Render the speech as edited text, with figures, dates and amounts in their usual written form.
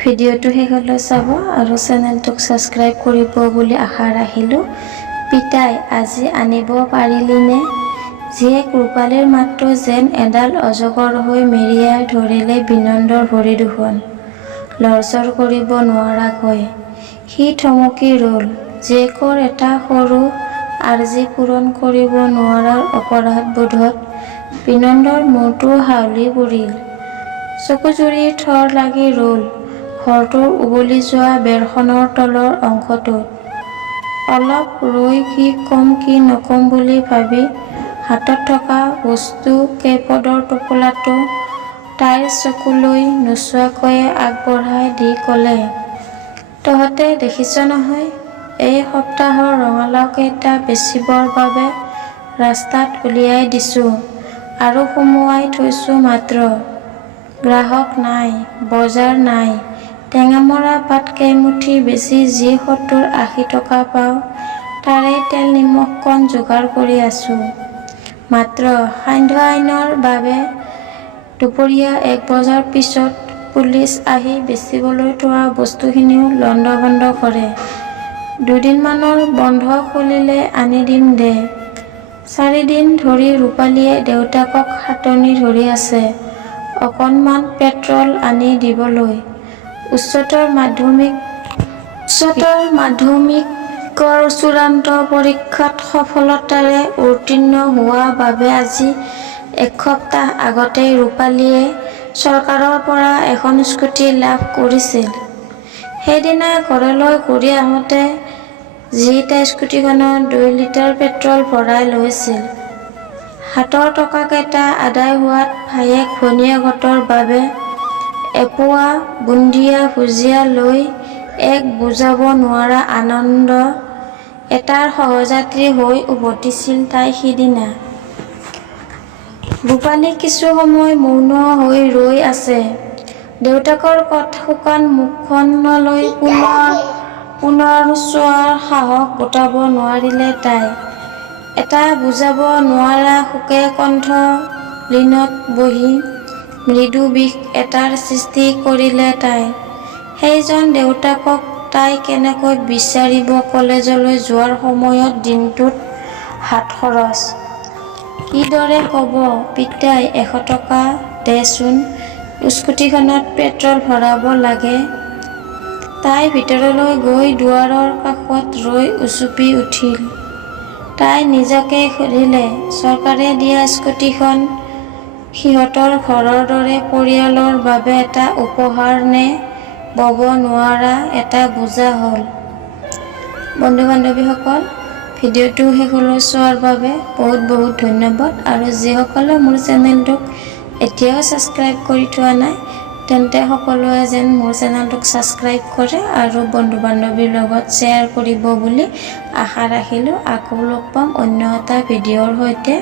ভিডিঅ'টো শেষলৈ চাব আৰু চেনেলটোক ছাবস্ক্ৰাইব কৰিব বুলি আশা ৰাখিলোঁ। পিতাই আজি আনিব পাৰিলিনে? জীয়েক ৰূপালীৰ মাতটো যেন এডাল অজগৰ হৈ মেৰিয়াই ধৰিলে বিনন্দৰ ভৰি দুখন লৰচৰ কৰিব নোৱাৰাকৈ। সি থমকি ৰ'ল। জীয়েকৰ এটা সৰু আৰ্জি পূৰণ কৰিব নোৱাৰাৰ অপৰাধ বোধত বিনন্দৰ মূৰটো হাউলি পৰিল। চকুজুৰিৰ থৰ লাগি ৰ'ল ঘৰটোৰ উবলি যোৱা বেৰখনৰ তলৰ অংশটোত। অলপ ৰৈ কি কম কি নকম বুলি ভাবি হাতত থকা বস্তু কেইপদৰ টোপোলাটো তাইৰ চকুলৈ নোচোৱাকৈয়ে আগবঢ়াই দি ক'লে, তহঁতে দেখিছ নহয়, এই সপ্তাহৰ ৰঙালাও কেইটা বেচিবৰ বাবে ৰাস্তাত উলিয়াই দিছোঁ আৰু সুমুৱাই থৈছোঁ মাত্ৰ। গ্ৰাহক নাই, বজাৰ নাই। টেঙামৰা পাত কেইমুঠি বেচি যি ৭০-৮০ টকা পাওঁ তাৰেই তেল নিমখ কণ যোগাৰ কৰি আছোঁ। মাত্ৰ সান্ধ্য আইনৰ বাবে দুপৰীয়া ১ বজাৰ পিছত পুলিচ আহি বেচিবলৈ থোৱা বস্তুখিনিও লণ্ডভণ্ড কৰে। দুদিনমানৰ বন্ধ খুলিলে আনি দিম দে। ৪ দিন ধৰি ৰূপালীয়ে দেউতাকক খাটনি ধৰি আছে অকণমান পেট্ৰল আনি দিবলৈ। উচ্চতৰ মাধ্যমিকৰ চূড়ান্ত পৰীক্ষাত সফলতাৰে উত্তীৰ্ণ হোৱা বাবে আজি ১ সপ্তাহ আগতেই ৰূপালীয়ে চৰকাৰৰ পৰা এখন স্কুটি লাভ কৰিছিল। সেইদিনা ঘৰলৈ ঘূৰি আহোঁতে যি তাই স্কুটিখনত ২ লিটাৰ পেট্ৰল ভৰাই লৈছিল। হাতৰ টকাকেইটা আদায় হোৱাত ভায়েক ভনীয়েকহঁতৰ বাবে এপোৱা বুন্দিয়া ভুজিয়া লৈ এক বুজাব নোৱাৰা আনন্দ এটাৰ সহযাত্ৰী হৈ উভতিছিল তাই সিদিনা। ৰূপালী কিছু সময় মৌন হৈ ৰৈ আছে। দেউতাকৰ শুকান মুখখনলৈ পুনৰ চোৱাৰ সাহস গোটাব নোৱাৰিলে তাই। এটা বুজাব নোৱাৰা শোকে কণ্ঠ লীনত বহি মৃদু বিষ এটাৰ সৃষ্টি কৰিলে তাই। সেইজন দেউতাকক তাই কেনেকৈ বিচাৰিব কলেজলৈ যোৱাৰ সময়ত দিনটোত হাত খৰচ? কিদৰে ক'ব, পিতাই ১০০ টকা দেচোন, স্কুটিখনত পেট্ৰল ভৰাব লাগে? তাই ভিতৰলৈ গৈ দুৱাৰৰ কাষত ৰৈ উচুপি উঠিল। তাই নিজকে সুধিলে, চৰকাৰে দিয়া স্কুটিখন সিহঁতৰ ঘৰৰ দৰে পৰিয়ালৰ বাবে এটা উপহাৰ নে বব নোৱাৰা এটা বোজা হ'ল? বন্ধু-বান্ধৱীসকল, ভিডিঅ'টো শেষলৈ চোৱাৰ বাবে বহুত বহুত ধন্যবাদ। আৰু যিসকলে মোৰ চেনেলটোক এতিয়াও ছাবস্ক্ৰাইব কৰি থোৱা নাই তেন্তে সকলোৱে যেন মোৰ চেনেলটোক ছাবস্ক্ৰাইব কৰে আৰু বন্ধু-বান্ধৱীৰ লগত শ্বেয়াৰ কৰিব বুলি আশা ৰাখিলোঁ। আকৌ লগ পাম অন্য এটা ভিডিঅ'ৰ সৈতে।